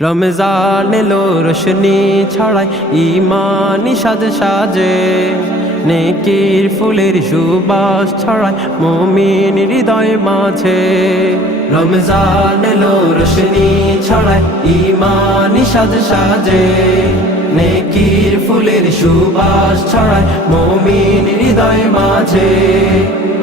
রমজান এলো রোশনি ছড়ায় ঈমানি সাজে সাজে, নেকির ফুলের সুবাস ছড়ায় মুমিন হৃদয় মাঝে। রমজান এলো রোশনি ছড়ায় ঈমানি সাজে সাজে, নেকির ফুলের সুবাস ছড়ায় মুমিন হৃদয় মাঝে।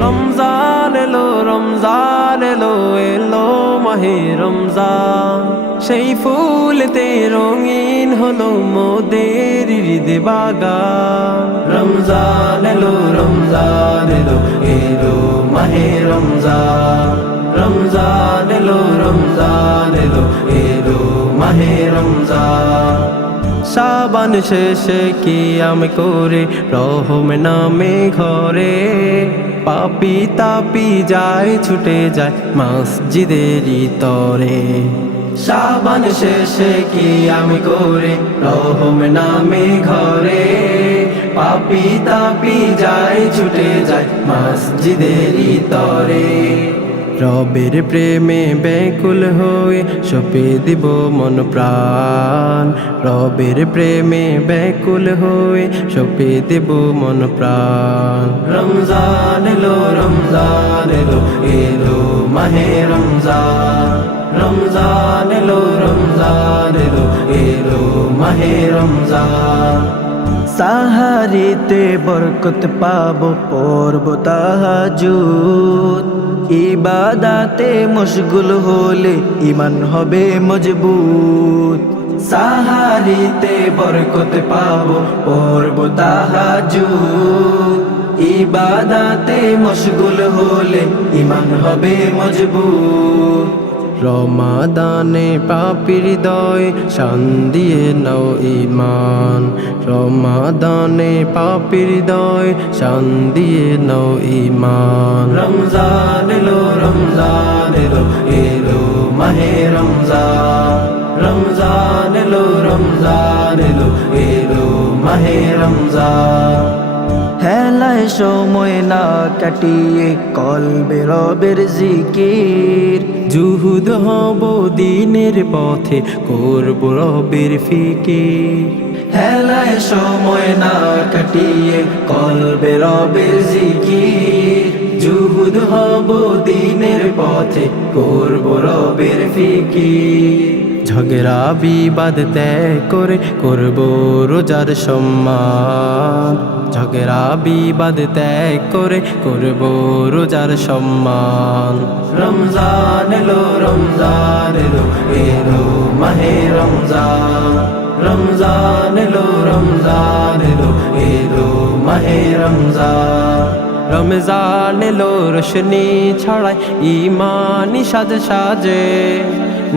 রমজান এলো এলো মাহে রমজান, সেই ফুলেতে রঙিন হলো মোদের হৃদয় বাগান। রমজান এলো এলো মাহে রমজান। রমজান এলো এলো মাহে রমজান। শাবান শেষে কিয়াম করে রহম নামে ঘরে, পাপি তাপি যায় ছুটে যায় মসজিদেরই তরে। শাবান শেষে কিয়াম করে রহম নামে ঘরে, পাপি তাপি যায় ছুটে যায় মসজিদেরই তরে। রবের প্রেমে ব্যাকুল হয়ে সঁপে দিব মন প্রাণ, রবের প্রেমে ব্যাকুল হয়ে সঁপে দেব মন প্রাণ। রমজান এলো এলো মাহে রমজান। রমজান এলো এলো মাহে রমজান। সাহারিতে বরকত পাবো পড়ব তাহাজ্জুদ, ইবাদাতে মশগুল হলে ঈমান হবে মজবুত। সাহারিতে বরকত পাবো পড়ব তাহাজ্জুদ, ইবাদাতে মশগুল হলে ঈমান হবে মজবুত। রমাদানে পাপির হৃদয় শান দিয়ে নাও ঈমান, রমাদানে পাপির হৃদয় শান দিয়ে নাও ঈমান। রমজান এলো এলো মাহে রমজান। রমজান এলো এলো মাহে রমজান। হেলায় সময় না কাটিয়ে কলবে রবের জিকির, জুহুদ হব দিনের পথে করব রবের ফিকির। হেলায় সময় না কাটিয়ে কলবে রবের জিকির, জুহুদ হব দিনের পথে করব রবের ফিকির। ঝগড়া বিবাদ ত্যাগ করে করব রোজার সম্মান, ঝগড়া বিবাদ ত্যাগ করে করব রোজার সম্মান। রমজান এলো এলো মাহে রমজান। রমজান এলো এলো মাহে রমজান। রমজান এলো রোশনি ছড়ায় ঈমানি সাজে সাজে,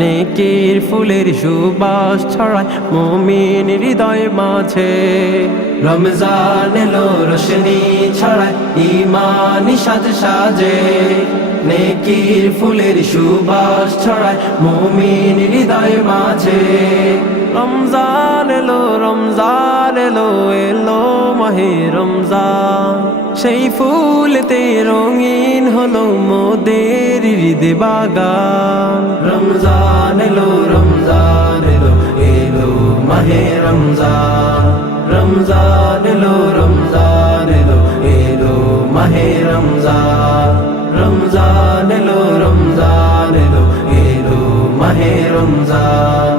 নেকির ফুলের সুবাস ছড়ায় মুমিন হৃদয় মাঝে। রমজান এলো রোশনি ছড়ায় ঈমানি সাজে সাজে, নেকির ফুলের সুবাস ছড়ায় মুমিন হৃদয় মাঝে। রমজান এলো এলো মাহে রমজান, সেই ফুলেতে রঙিন হলো মোদের হৃদয় বাগান। রমজান এলো এলো মাহে রমজান। রমজান এলো এলো মাহে রমজান। রমজান এলো এলো মাহে রমজান।